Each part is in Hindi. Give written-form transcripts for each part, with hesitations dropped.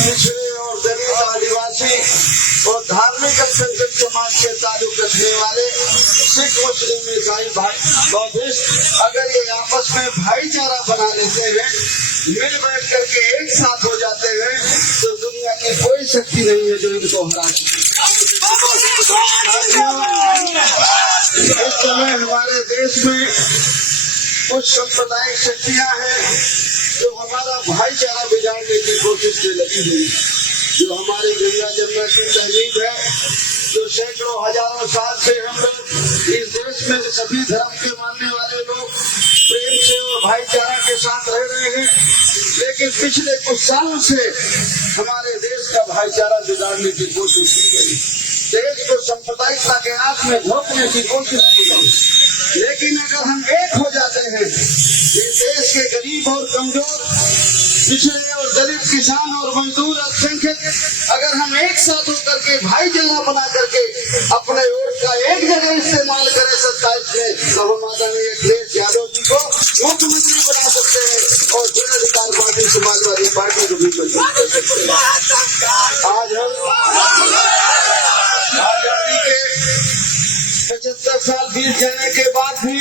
पिछड़े और दलित आदिवासी और धार्मिक अल्पसंख्यक समाज के ताल्लुक रखने वाले सिख मुस्लिम ईसाई भाई बौद्धिस्ट अगर ये आपस में भाईचारा बना लेते हैं, मिल बैठ करके एक साथ हो जाते हैं, तो दुनिया की कोई शक्ति नहीं है जो इनको हरा सके। इस समय हमारे देश में कुछ सांप्रदायिक शक्तियां हैं जो हमारा भाईचारा बिगाड़ने की कोशिश में लगी हुई, जो हमारी गंगा जमुना की तहजीब है, जो सैकड़ों हजारों साल से हम लोग इस देश में सभी धर्म के मानने वाले लोग प्रेम से और भाईचारा के साथ रह रहे हैं, लेकिन पिछले कुछ सालों से हमारे देश का भाईचारा बिगाड़ने की कोशिश की गई, देश को सांप्रदायिकता के आंख में झोंकने की कोशिश की गई। लेकिन अगर हम एक हो जाते हैं, ये देश के गरीब और कमजोर, पिछड़े और दलित, किसान और मजदूर, अल्पसंख्यक अगर हम एक साथ होकर के भाईचारा बना करके अपने वोट का एक जगह इस्तेमाल करें 27 में, तो हम आदरणीय अखिलेश यादव जी को मुख्यमंत्री बना सकते हैं और जन अधिकार पार्टी समाजवादी पार्टी को भी मजबूत कर सकते हैं। आज हम आजादी के 75 साल बीत जाने के बाद भी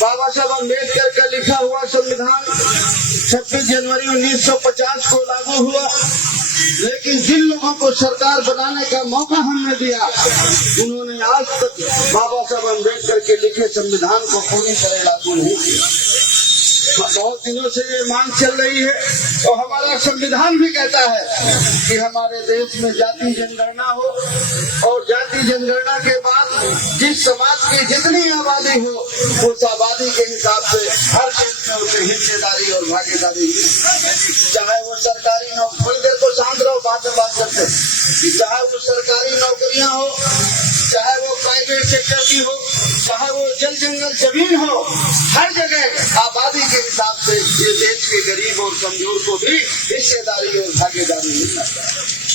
बाबा साहब अम्बेडकर का लिखा हुआ संविधान 26 जनवरी 1950 को लागू हुआ, लेकिन जिन लोगों को सरकार बनाने का मौका हमने दिया, उन्होंने आज तक बाबा साहब अम्बेडकर के लिखे संविधान को पूरी तरह लागू नहीं किया। बहुत दिनों से ये मांग चल रही है और हमारा संविधान भी कहता है कि हमारे देश में जाति जनगणना हो और जाति जनगणना के बाद जिस समाज की जितनी आबादी हो उस आबादी के हिसाब से हर क्षेत्र में उसे हिस्सेदारी और भागीदारी, चाहे वो सरकारी नौकरी, थोड़ी देर को शांत रहो, बात करते, चाहे वो सरकारी नौकरियां हो, चाहे वो प्राइवेट सेक्टर की हो, चाहे वो जल जंगल जमीन हो, हर जगह आबादी के हिसाब से ये देश के गरीब और कमजोर को भी हिस्सेदारी और भागीदारी मिलना चाहिए।